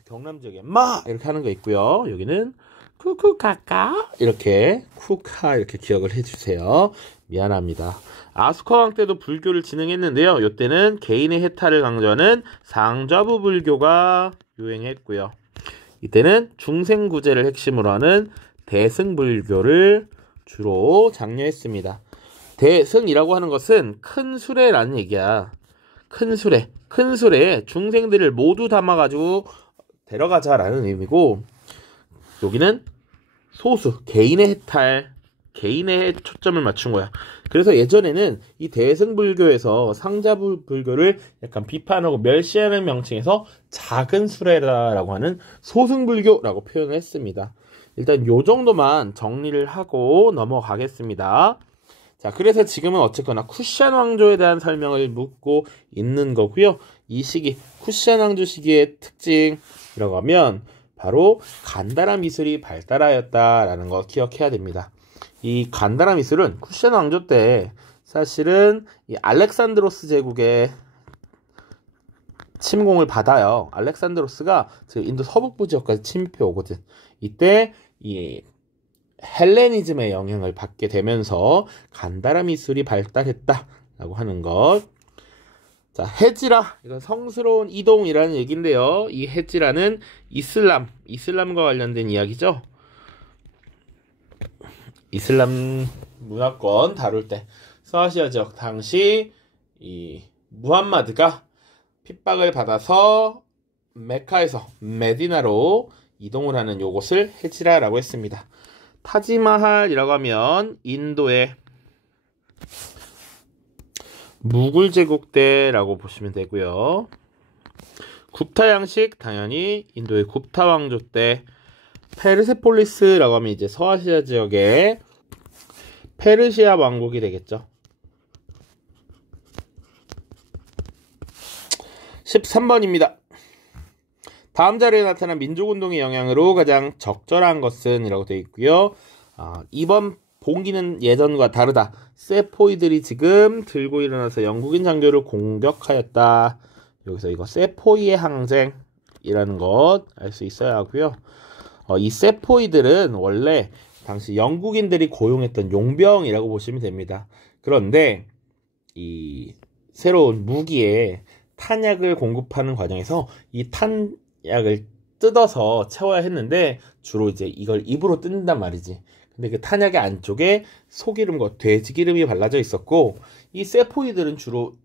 경남 지역에 마! 이렇게 하는 거 있고요. 여기는 쿠쿠카카 이렇게 쿠카 이렇게 기억을 해주세요. 미안합니다. 아소카 왕 때도 불교를 진행했는데요. 이때는 개인의 해탈을 강조하는 상좌부 불교가 유행했고요. 이때는 중생구제를 핵심으로 하는 대승불교를 주로 장려했습니다. 대승이라고 하는 것은 큰 수레라는 얘기야. 큰 수레에 중생들을 모두 담아가지고 데려가자라는 의미고, 여기는 소수, 개인의 해탈, 개인의 초점을 맞춘 거야. 그래서 예전에는 이 대승불교에서 상자부 불교를 약간 비판하고 멸시하는 명칭에서 작은 수레라고 하는 소승불교라고 표현을 했습니다. 일단 요 정도만 정리를 하고 넘어가겠습니다. 자, 그래서 지금은 어쨌거나 쿠샨 왕조에 대한 설명을 묻고 있는 거고요. 이 시기, 쿠샨 왕조 시기의 특징이라고 하면 바로 간다라 미술이 발달하였다라는 거 기억해야 됩니다. 이 간다라 미술은 쿠샨 왕조 때 사실은 이 알렉산드로스 제국의 침공을 받아요. 알렉산드로스가 인도 서북부 지역까지 침입해 오거든. 이때 이 헬레니즘의 영향을 받게 되면서 간다라 미술이 발달했다라고 하는 것. 자, 헤지라, 이건 성스러운 이동이라는 얘기인데요. 이 헤지라는 이슬람과 관련된 이야기죠. 이슬람 문화권 다룰 때 서아시아 지역 당시 이 무함마드가 핍박을 받아서 메카에서 메디나로 이동을 하는 요것을 헤지라라고 했습니다. 타지마할이라고 하면 인도의 무굴 제국 때라고 보시면 되고요. 굽타 양식 당연히 인도의 굽타 왕조 때. 페르세폴리스라고 하면 이제 서아시아 지역의 페르시아 왕국이 되겠죠. 13번입니다. 다음 자료에 나타난 민족운동의 영향으로 가장 적절한 것은 이라고 되어 있고요. 이번 봉기는 예전과 다르다. 세포이들이 지금 들고 일어나서 영국인 장교를 공격하였다. 여기서 이거 세포이의 항쟁이라는 것 알 수 있어야 하고요. 이 세포이들은 원래 당시 영국인들이 고용했던 용병이라고 보시면 됩니다. 그런데 이 새로운 무기에 탄약을 공급하는 과정에서 이 탄약을 뜯어서 채워야 했는데 주로 이제 이걸 입으로 뜯는단 말이지. 근데 그 탄약의 안쪽에 소기름과 돼지기름이 발라져 있었고, 이 세포이들은 주로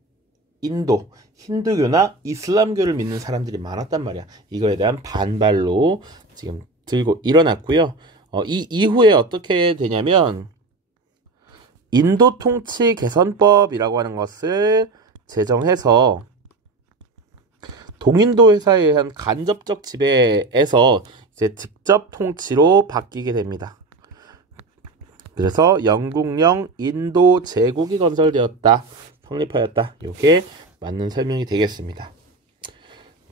인도, 힌두교나 이슬람교를 믿는 사람들이 많았단 말이야. 이거에 대한 반발로 지금 들고 일어났고요. 이 이후에 어떻게 되냐면 인도 통치 개선법이라고 하는 것을 제정해서 동인도 회사에 의한 간접적 지배에서 이제 직접 통치로 바뀌게 됩니다. 그래서 영국령 인도 제국이 건설되었다, 성립하였다. 이게 맞는 설명이 되겠습니다.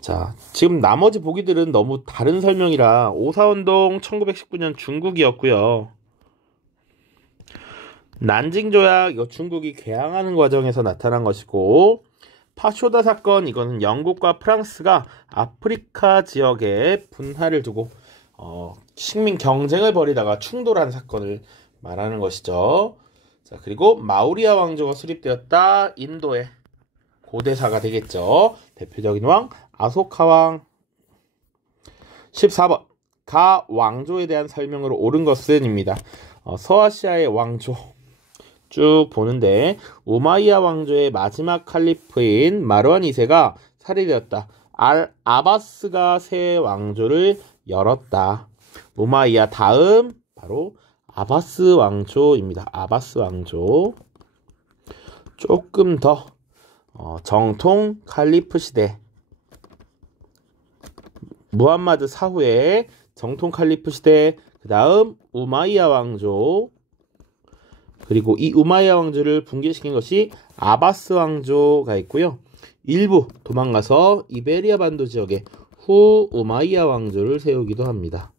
자, 지금 나머지 보기들은 너무 다른 설명이라 오사운동 1919년 중국이었고요. 난징 조약, 이거 중국이 개항하는 과정에서 나타난 것이고, 파쇼다 사건, 이거는 영국과 프랑스가 아프리카 지역에 분할을 두고 식민 경쟁을 벌이다가 충돌한 사건을 말하는 것이죠. 자, 그리고 마우리아 왕조가 수립되었다. 인도의 고대사가 되겠죠. 대표적인 왕 아소카 왕. 14번 가 왕조에 대한 설명으로 옳은 것은입니다. 서아시아의 왕조 쭉 보는데 우마이야 왕조의 마지막 칼리프인 마르완 2세가 살해되었다. 알 아바스가 새 왕조를 열었다. 우마이야 다음 바로 아바스 왕조입니다. 아바스 왕조. 조금 더 정통 칼리프 시대 무함마드 사후의 정통 칼리프 시대, 그 다음 우마이야 왕조, 그리고 이 우마이야 왕조를 붕괴시킨 것이 아바스 왕조가 있고요. 일부 도망가서 이베리아 반도 지역에 후 우마이야 왕조를 세우기도 합니다.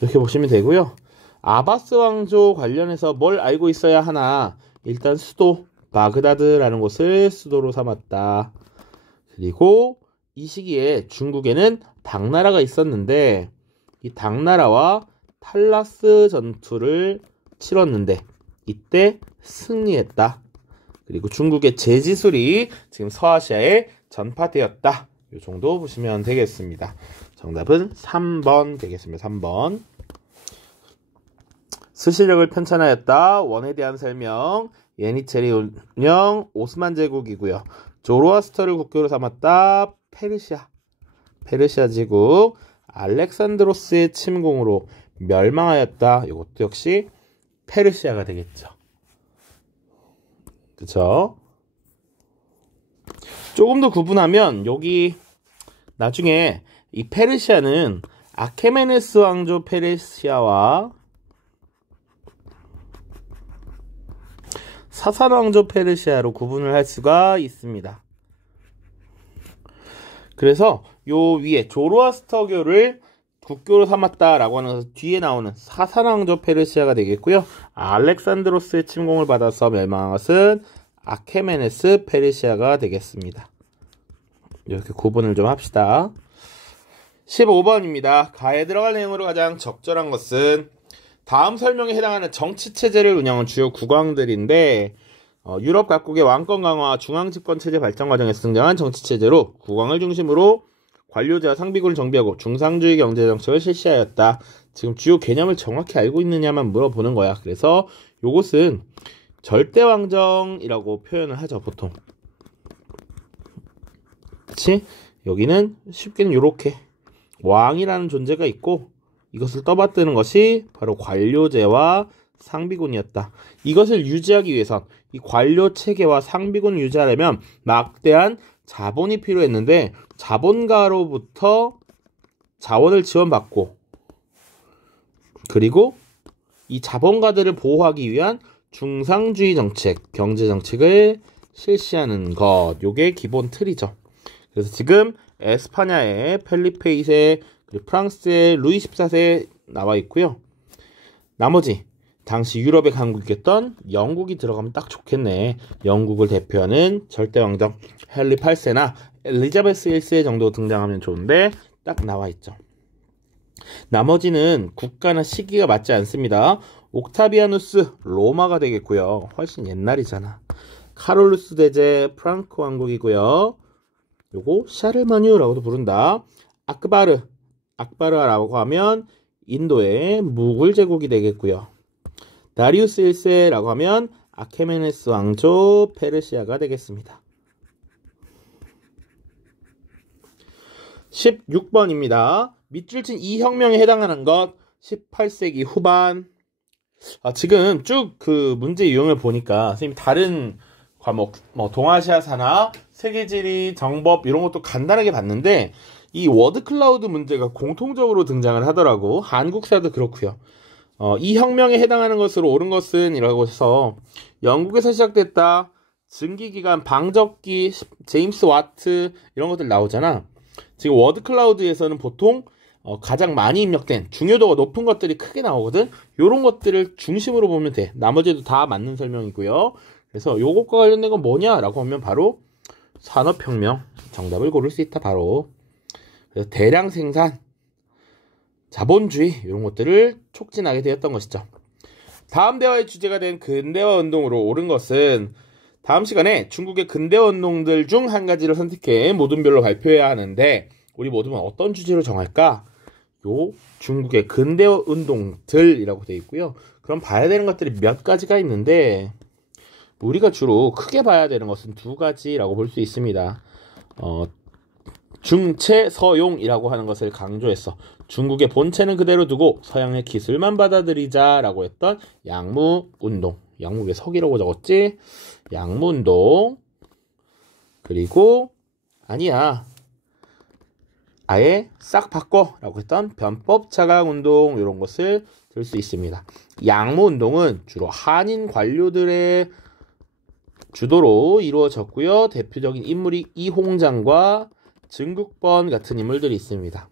이렇게 보시면 되고요. 아바스 왕조 관련해서 뭘 알고 있어야 하나, 일단 수도 바그다드라는 곳을 수도로 삼았다. 그리고 이 시기에 중국에는 당나라가 있었는데 이 당나라와 탈라스 전투를 치렀는데 이때 승리했다. 그리고 중국의 제지술이 지금 서아시아에 전파되었다. 이 정도 보시면 되겠습니다. 정답은 3번 되겠습니다. 3번. 스시력을 편찬하였다. 원에 대한 설명. 예니체리 운영 오스만 제국이고요. 조로아스터를 국교로 삼았다. 페르시아 제국 알렉산드로스의 침공으로 멸망하였다. 이것도 역시 페르시아가 되겠죠. 그쵸? 조금 더 구분하면 여기 나중에 이 페르시아는 아케메네스 왕조 페르시아와 사산 왕조 페르시아로 구분을 할 수가 있습니다. 그래서 요 위에 조로아스터교를 국교로 삼았다라고 하는 것은 뒤에 나오는 사산 왕조 페르시아가 되겠고요. 알렉산드로스의 침공을 받아서 멸망한 것은 아케메네스 페르시아가 되겠습니다. 이렇게 구분을 좀 합시다. 15번입니다. 가에 들어갈 내용으로 가장 적절한 것은 다음 설명에 해당하는 정치체제를 운영한 주요 국왕들인데 유럽 각국의 왕권 강화와 중앙집권체제 발전 과정에서 등장한 정치체제로 국왕을 중심으로 관료제와 상비군을 정비하고 중상주의 경제정책을 실시하였다. 지금 주요 개념을 정확히 알고 있느냐만 물어보는 거야. 그래서 요것은 절대왕정이라고 표현을 하죠. 보통. 그치? 여기는 쉽게는 요렇게 왕이라는 존재가 있고 이것을 떠받드는 것이 바로 관료제와 상비군이었다. 이것을 유지하기 위해선 이 관료 체계와 상비군을 유지하려면 막대한 자본이 필요했는데 자본가로부터 자원을 지원받고 그리고 이 자본가들을 보호하기 위한 중상주의 정책, 경제 정책을 실시하는 것. 요게 기본 틀이죠. 그래서 지금 에스파냐의 펠리페 2세, 그리고 프랑스의 루이 14세 나와 있고요. 나머지 당시 유럽의 강국이었던 영국이 들어가면 딱 좋겠네. 영국을 대표하는 절대왕정 헨리 8세나 엘리자베스 1세 정도 등장하면 좋은데 딱 나와 있죠. 나머지는 국가나 시기가 맞지 않습니다. 옥타비아누스 로마가 되겠고요. 훨씬 옛날이잖아. 카롤루스 대제 프랑크 왕국이고요. 요거 샤르마뉴라고도 부른다. 악바르라고 하면 인도의 무굴 제국이 되겠고요. 다리우스 1세라고 하면 아케메네스 왕조 페르시아가 되겠습니다. 16번입니다. 밑줄친 이 혁명에 해당하는 것 18세기 후반. 지금 쭉 그 문제 유형을 보니까 선생님이 다른 과목 동아시아사나 세계지리, 정법 이런 것도 간단하게 봤는데 이 워드 클라우드 문제가 공통적으로 등장을 하더라고. 한국사도 그렇고요. 이 혁명에 해당하는 것으로 옳은 것은 이라고 해서 영국에서 시작됐다. 증기기관, 방적기, 제임스 와트 이런 것들 나오잖아. 지금 워드클라우드에서는 보통 가장 많이 입력된 중요도가 높은 것들이 크게 나오거든. 요런 것들을 중심으로 보면 돼. 나머지도 다 맞는 설명이고요. 그래서 요것과 관련된 건 뭐냐라고 하면 바로 산업혁명 정답을 고를 수 있다. 바로 그래서 대량 생산, 자본주의 이런 것들을 촉진하게 되었던 것이죠. 다음 대화의 주제가 된 근대화 운동으로 옳은 것은 다음 시간에 중국의 근대화 운동들 중 한 가지를 선택해 모둠별로 발표해야 하는데 우리 모둠은 어떤 주제로 정할까? 요 중국의 근대화 운동들이라고 되어 있고요. 그럼 봐야 되는 것들이 몇 가지가 있는데 우리가 주로 크게 봐야 되는 것은 두 가지라고 볼 수 있습니다. 중체 서용이라고 하는 것을 강조했어. 중국의 본체는 그대로 두고 서양의 기술만 받아들이자라고 했던 양무운동. 양무 왜 석이라고 적었지? 양무운동. 그리고 아니야. 아예 싹 바꿔라고 했던 변법자강운동 이런 것을 들 수 있습니다. 양무운동은 주로 한인 관료들의 주도로 이루어졌고요. 대표적인 인물이 이홍장과 증국번 같은 인물들이 있습니다.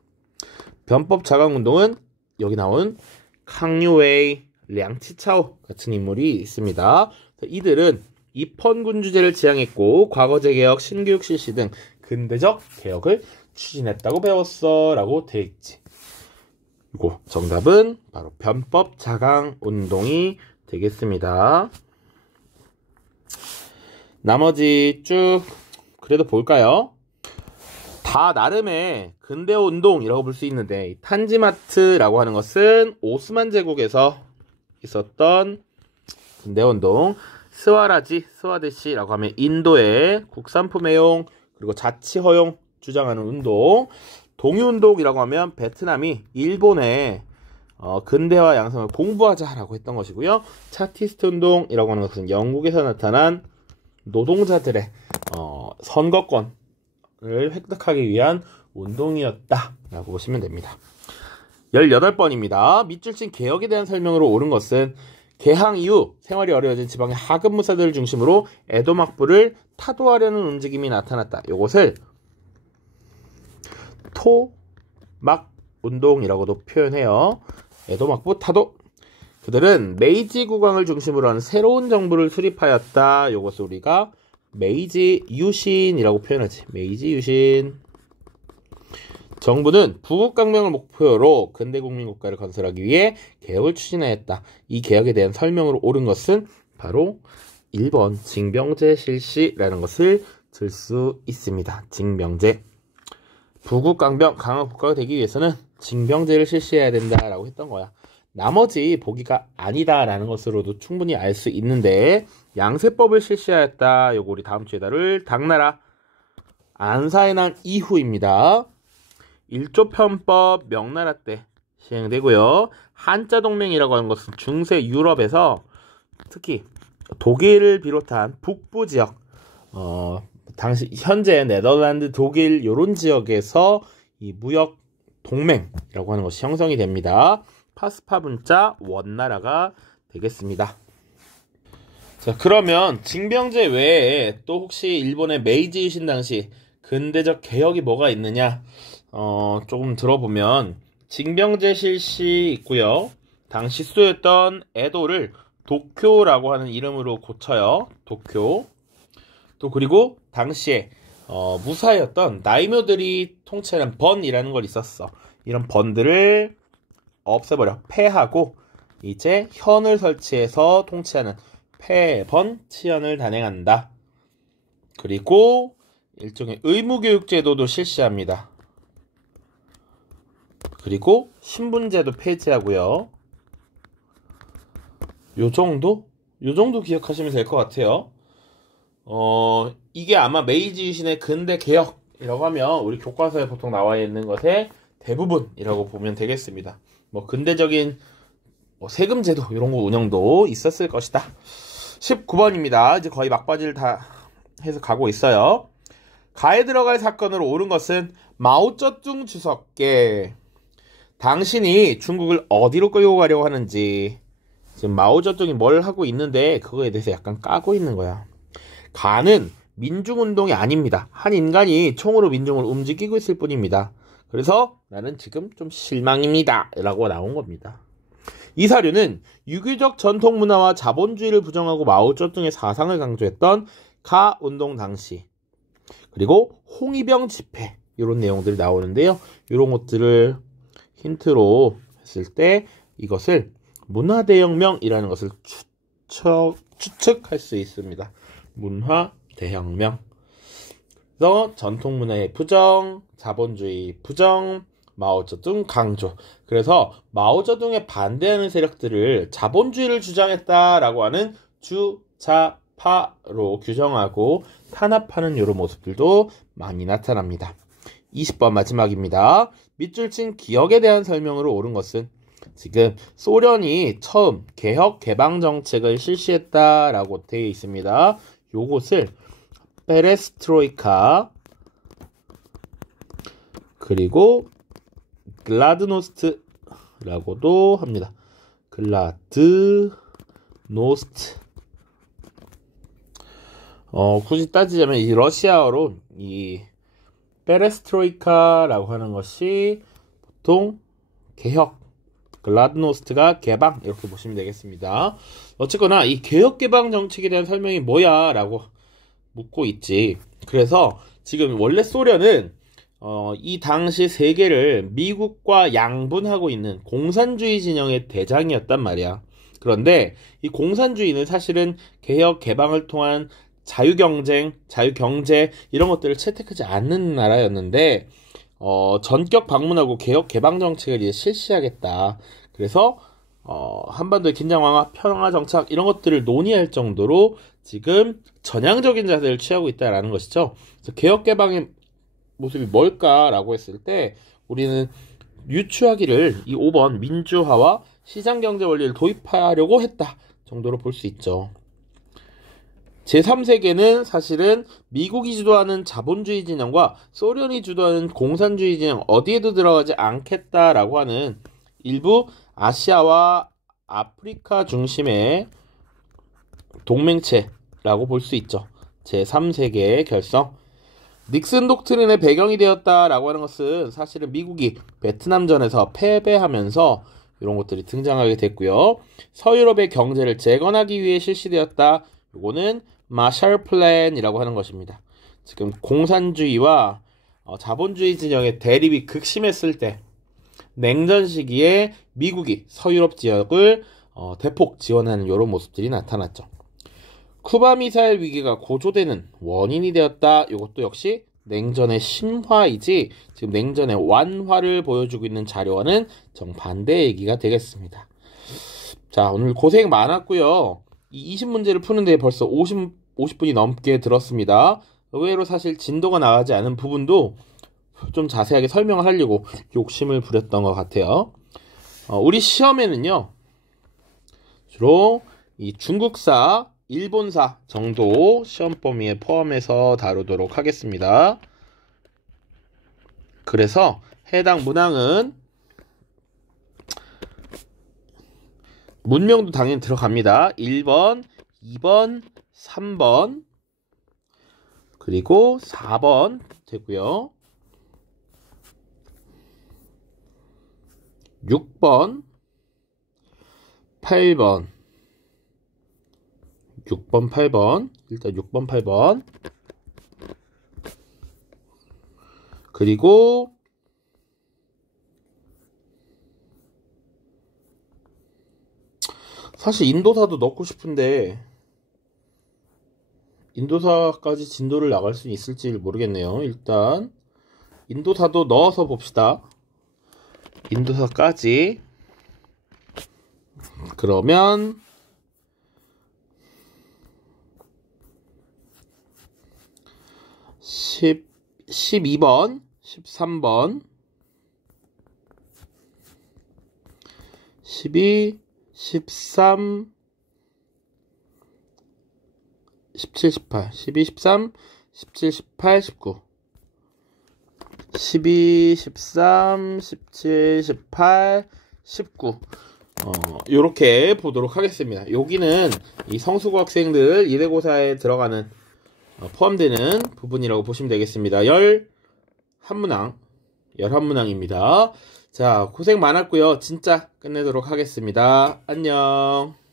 변법자강운동은 여기 나온 캉유웨이, 량치차오 같은 인물이 있습니다. 이들은 입헌군주제를 지향했고 과거제 개혁, 신교육 실시 등 근대적 개혁을 추진했다고 배웠어 라고 되어 있지. 그리고 정답은 바로 변법자강운동이 되겠습니다. 나머지 쭉 그래도 볼까요? 다 나름의 근대화 운동이라고 볼 수 있는데 탄지마트라고 하는 것은 오스만 제국에서 있었던 근대화 운동, 스와데시라고 하면 인도의 국산품 애용 그리고 자치 허용 주장하는 운동, 동유운동이라고 하면 베트남이 일본의 근대화 양성을 공부하자라고 했던 것이고요. 차티스트 운동이라고 하는 것은 영국에서 나타난 노동자들의 선거권을 획득하기 위한 운동이었다라고 보시면 됩니다. 18번입니다. 밑줄 친 개혁에 대한 설명으로 옳은 것은 개항 이후 생활이 어려워진 지방의 하급 무사들을 중심으로 에도 막부를 타도하려는 움직임이 나타났다. 이것을 토막 운동이라고도 표현해요. 에도 막부 타도. 그들은 메이지 국왕을 중심으로 하는 새로운 정부를 수립하였다. 이것을 우리가 메이지 유신이라고 표현하지. 메이지 유신. 정부는 부국강명을 목표로 근대국민국가를 건설하기 위해 개혁을 추진하였다. 이 개혁에 대한 설명으로 옳은 것은 바로 1번 징병제 실시라는 것을 들 수 있습니다. 징병제. 부국강병 강한 국가가 되기 위해서는 징병제를 실시해야 된다라고 했던 거야. 나머지 보기가 아니다라는 것으로도 충분히 알 수 있는데 양세법을 실시하였다. 요거 우리 다음 주에 다룰 당나라 안사의 난 이후입니다. 일조편법 명나라 때 시행되고요. 한자동맹이라고 하는 것은 중세 유럽에서 특히 독일을 비롯한 북부 지역 당시 현재 네덜란드, 독일 요런 지역에서 이 무역 동맹이라고 하는 것이 형성이 됩니다. 파스파 분자 원나라가 되겠습니다. 자, 그러면 징병제 외에 또 혹시 일본의 메이지 유신 당시 근대적 개혁이 뭐가 있느냐? 조금 들어보면 징병제 실시 있고요. 당시 수도였던 에도를 도쿄라고 하는 이름으로 고쳐요. 도쿄. 또 그리고 당시에 무사였던 나이묘들이 통치하는 번이라는 걸 있었어. 이런 번들을 없애버려. 폐하고 이제 현을 설치해서 통치하는 폐번 치연을 단행한다. 그리고 일종의 의무교육제도도 실시합니다. 그리고 신분제도 폐지하고요. 요 정도 기억하시면 될 것 같아요. 이게 아마 메이지 유신의 근대 개혁이라고 하면 우리 교과서에 보통 나와 있는 것의 대부분이라고 보면 되겠습니다. 뭐 근대적인 세금제도 이런 거 운영도 있었을 것이다. 19번입니다. 이제 거의 막바지를 다 해서 가고 있어요. 가에 들어갈 사건으로 옳은 것은 마오쩌둥 주석께 당신이 중국을 어디로 끌고 가려고 하는지 지금 마오쩌둥이 뭘 하고 있는데 그거에 대해서 약간 까고 있는 거야. 가는 민중운동이 아닙니다. 한 인간이 총으로 민중을 움직이고 있을 뿐입니다. 그래서 나는 지금 좀 실망입니다. 라고 나온 겁니다. 이 사료는 유교적 전통 문화와 자본주의를 부정하고 마오쩌둥의 사상을 강조했던 가 운동 당시, 그리고 홍위병 집회, 이런 내용들이 나오는데요. 이런 것들을 힌트로 했을 때 이것을 문화대혁명이라는 것을 추측할 수 있습니다. 문화대혁명. 그래서 전통문화의 부정, 자본주의 부정, 마오쩌둥 강조. 그래서 마오쩌둥에 반대하는 세력들을 자본주의를 주장했다라고 하는 주자파로 규정하고 탄압하는 이런 모습들도 많이 나타납니다. 20번 마지막입니다. 밑줄 친 기억에 대한 설명으로 옳은 것은 지금 소련이 처음 개혁 개방 정책을 실시했다라고 되어 있습니다. 요것을 페레스트로이카 그리고 글라드노스트라고도 합니다. 글라드노스트. 굳이 따지자면 이 러시아어로 이 페레스트로이카라고 하는 것이 보통 개혁, 글라드노스트가 개방, 이렇게 보시면 되겠습니다. 어쨌거나 이 개혁 개방 정책에 대한 설명이 뭐야 라고 묻고 있지. 그래서 지금 원래 소련은 이 당시 세계를 미국과 양분하고 있는 공산주의 진영의 대장이었단 말이야. 그런데 이 공산주의는 사실은 개혁 개방을 통한 자유경쟁, 자유경제 이런 것들을 채택하지 않는 나라였는데 전격 방문하고 개혁 개방 정책을 이제 실시하겠다. 그래서 한반도의 긴장 완화, 평화 정착 이런 것들을 논의할 정도로 지금 전향적인 자세를 취하고 있다라는 것이죠. 그래서 개혁 개방의 모습이 뭘까라고 했을 때 우리는 유추하기를 이 5번 민주화와 시장경제 원리를 도입하려고 했다 정도로 볼 수 있죠. 제3세계는 사실은 미국이 주도하는 자본주의 진영과 소련이 주도하는 공산주의 진영 어디에도 들어가지 않겠다라고 하는 일부 아시아와 아프리카 중심의 동맹체라고 볼 수 있죠. 제3세계의 결성. 닉슨 독트린의 배경이 되었다라고 하는 것은 사실은 미국이 베트남전에서 패배하면서 이런 것들이 등장하게 됐고요. 서유럽의 경제를 재건하기 위해 실시되었다. 이거는 마샬 플랜이라고 하는 것입니다. 지금 공산주의와 자본주의 진영의 대립이 극심했을 때 냉전 시기에 미국이 서유럽 지역을 대폭 지원하는 이런 모습들이 나타났죠. 쿠바 미사일 위기가 고조되는 원인이 되었다. 이것도 역시 냉전의 신화이지 지금 냉전의 완화를 보여주고 있는 자료와는 정반대의 얘기가 되겠습니다. 자, 오늘 고생 많았고요. 이 20문제를 푸는데 벌써 50분이 넘게 들었습니다. 의외로 사실 진도가 나가지 않은 부분도 좀 자세하게 설명을 하려고 욕심을 부렸던 것 같아요. 우리 시험에는요, 주로 이 중국사, 일본사 정도 시험 범위에 포함해서 다루도록 하겠습니다. 그래서 해당 문항은 문명도 당연히 들어갑니다. 1번, 2번, 3번, 그리고 4번 되고요. 6번, 8번, 6번, 8번, 일단 6번, 8번, 그리고 사실 인도사도 넣고 싶은데 인도사까지 진도를 나갈 수 있을지 모르겠네요. 일단 인도사도 넣어서 봅시다. 인도사까지. 그러면 12번, 13번, 12, 13, 17, 18, 12, 13, 17, 18, 19, 12, 13, 17, 18, 19 요렇게 보도록 하겠습니다. 여기는 이 성수고 학생들 이대고사에 들어가는 포함되는 부분이라고 보시면 되겠습니다. 11문항입니다. 자, 고생 많았고요. 진짜 끝내도록 하겠습니다. 안녕.